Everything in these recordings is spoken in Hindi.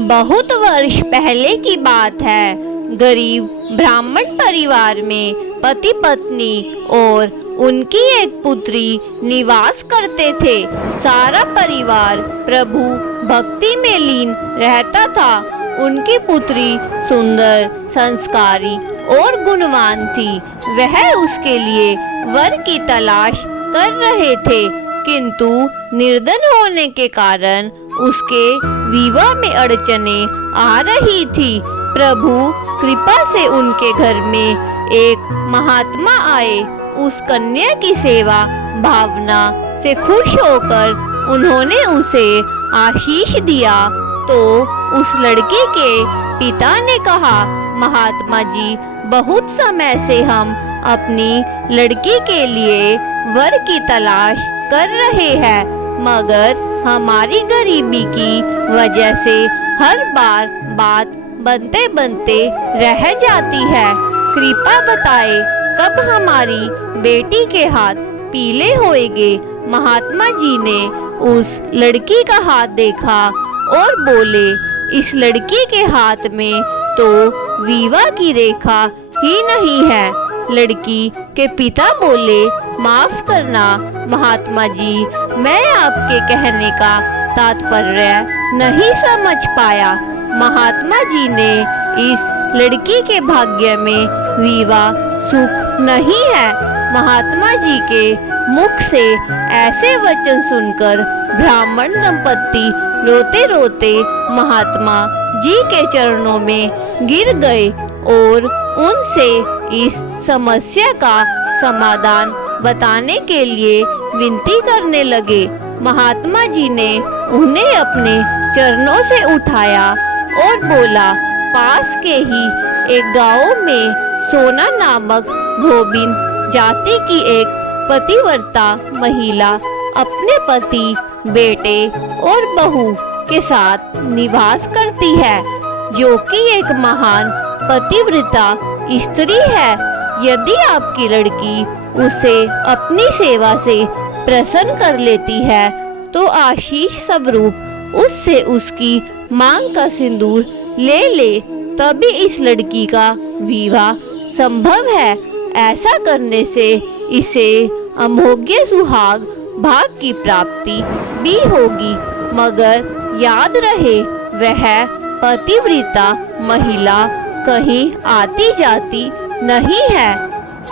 बहुत वर्ष पहले की बात है। गरीब ब्राह्मण परिवार में पति पत्नी और उनकी एक पुत्री निवास करते थे। सारा परिवार प्रभु भक्ति में लीन रहता था। उनकी पुत्री सुंदर, संस्कारी और गुणवान थी। वह उसके लिए वर की तलाश कर रहे थे, किंतु निर्धन होने के कारण उसके विवाह में अड़चनें आ रही थी। प्रभु कृपा से उनके घर में एक महात्मा आए। उस कन्या की सेवा भावना से खुश होकर उन्होंने उसे आशीष दिया। तो उस लड़की के पिता ने कहा, महात्मा जी, बहुत समय से हम अपनी लड़की के लिए वर की तलाश कर रहे हैं, मगर हमारी गरीबी की वजह से हर बार बात बनते बनते रह जाती है। कृपा बताए कब हमारी बेटी के हाथ पीले होएंगे। महात्मा जी ने उस लड़की का हाथ देखा और बोले, इस लड़की के हाथ में तो विवाह की रेखा ही नहीं है। लड़की के पिता बोले, माफ करना महात्मा जी, मैं आपके कहने का तात्पर्य नहीं समझ पाया। महात्मा जी ने इस लड़की के भाग्य में विवाह सुख नहीं है। महात्मा जी के मुख से ऐसे वचन सुनकर ब्राह्मण दंपत्ति रोते रोते महात्मा जी के चरणों में गिर गए और उनसे इस समस्या का समाधान बताने के लिए विनती करने लगे। महात्मा जी ने उन्हें अपने चरणों से उठाया और बोला, पास के ही एक गांव में सोना नामक धोबिन जाति की एक पतिव्रता महिला अपने पति, बेटे और बहू के साथ निवास करती है, जो कि एक महान पतिव्रता स्त्री है। यदि आपकी लड़की उसे अपनी सेवा से प्रसन्न कर लेती है तो आशीष स्वरूप उससे उसकी मांग का सिंदूर ले ले, तभी इस लड़की का विवाह संभव है। ऐसा करने से इसे अमोघ्य सुहाग भाग की प्राप्ति भी होगी। मगर याद रहे, वह पतिव्रता महिला कहीं आती जाती नहीं है।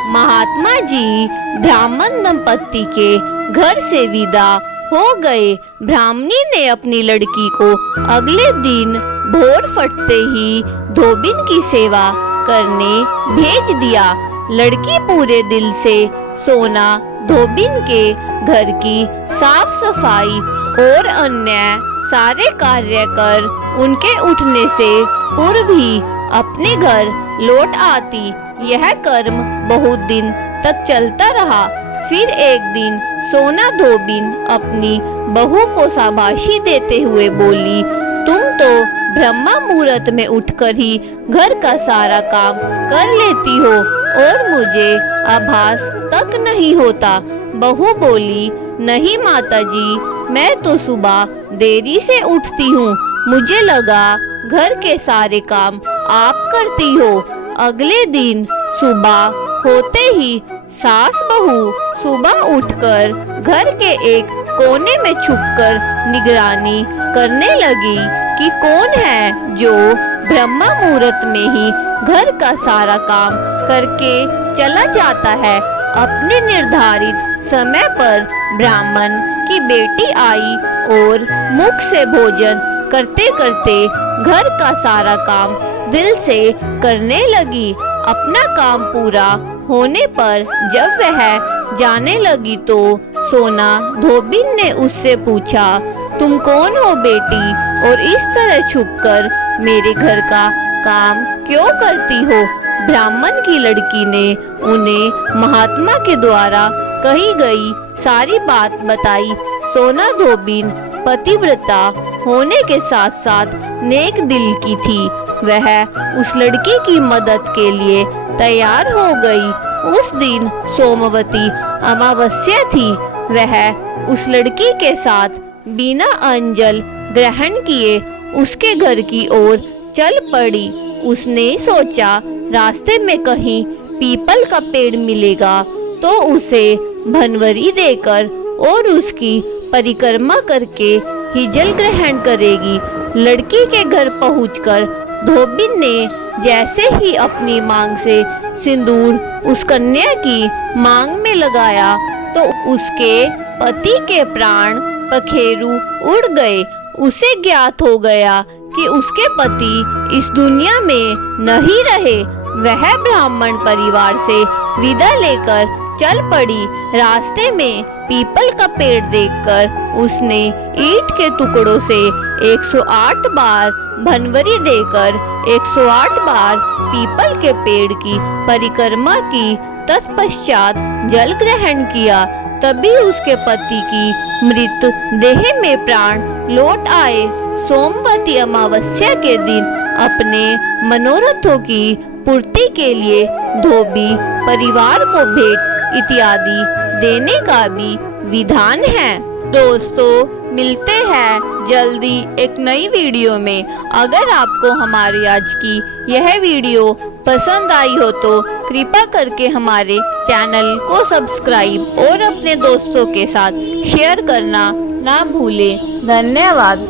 महात्मा जी ब्राह्मण दंपत्ति के घर से विदा हो गए। ब्राह्मणी ने अपनी लड़की को अगले दिन भोर फटते ही धोबिन की सेवा करने भेज दिया। लड़की पूरे दिल से सोना, धोबिन के घर की साफ सफाई और अन्य सारे कार्य कर उनके उठने से पूर्व ही अपने घर लौट आती। यह कर्म बहुत दिन तक चलता रहा। फिर एक दिन सोना धोबिन अपनी बहू को शाबाशी देते हुए बोली, तुम तो ब्रह्मा मुहूर्त में उठकर ही घर का सारा काम कर लेती हो और मुझे आभास तक नहीं होता। बहू बोली, नहीं माता जी, मैं तो सुबह देरी से उठती हूँ, मुझे लगा घर के सारे काम आप करती हो। अगले दिन सुबह होते ही सास बहू सुबह उठकर घर के एक कोने में छुपकर निगरानी करने लगी कि कौन है जो ब्रह्मा मुहूर्त में ही घर का सारा काम करके चला जाता है। अपने निर्धारित समय पर ब्राह्मण की बेटी आई और मुख से भोजन करते करते घर का सारा काम दिल से करने लगी। अपना काम पूरा होने पर जब वह जाने लगी तो सोना धोबिन ने उससे पूछा, तुम कौन हो बेटी और इस तरह छुपकर मेरे घर का काम क्यों करती हो? ब्राह्मण की लड़की ने उन्हें महात्मा के द्वारा कही गई सारी बात बताई। सोना धोबिन पतिव्रता होने के साथ साथ नेक दिल की थी। वह उस लड़की की मदद के लिए तैयार हो गई। उस दिन सोमवती अमावस्या थी। वह उस लड़की के साथ बिना अंजल ग्रहण किए उसके घर की ओर चल पड़ी। उसने सोचा रास्ते में कहीं पीपल का पेड़ मिलेगा तो उसे भनवरी देकर और उसकी परिक्रमा करके ही जल ग्रहण करेगी। लड़की के घर पहुंचकर धोबिन ने जैसे ही अपनी मांग से सिंदूर उस कन्या की मांग में लगाया तो उसके पति के प्राण पखेरु उड़ गए। उसे ज्ञात हो गया कि उसके पति इस दुनिया में नहीं रहे। वह ब्राह्मण परिवार से विदा लेकर चल पड़ी। रास्ते में पीपल का पेड़ देखकर उसने ईंट के टुकड़ों से 108 बार भनवरी देकर 108 बार पीपल के पेड़ की परिक्रमा की। तत्पश्चात जल ग्रहण किया। तभी उसके पति की मृत देह में प्राण लौट आए। सोमवती अमावस्या के दिन अपने मनोरथों की पूर्ति के लिए धोबी परिवार को भेंट इत्यादि देने का भी विधान है। दोस्तों मिलते हैं जल्दी एक नई वीडियो में। अगर आपको हमारी आज की यह वीडियो पसंद आई हो तो कृपा करके हमारे चैनल को सब्सक्राइब और अपने दोस्तों के साथ शेयर करना ना भूलें। धन्यवाद।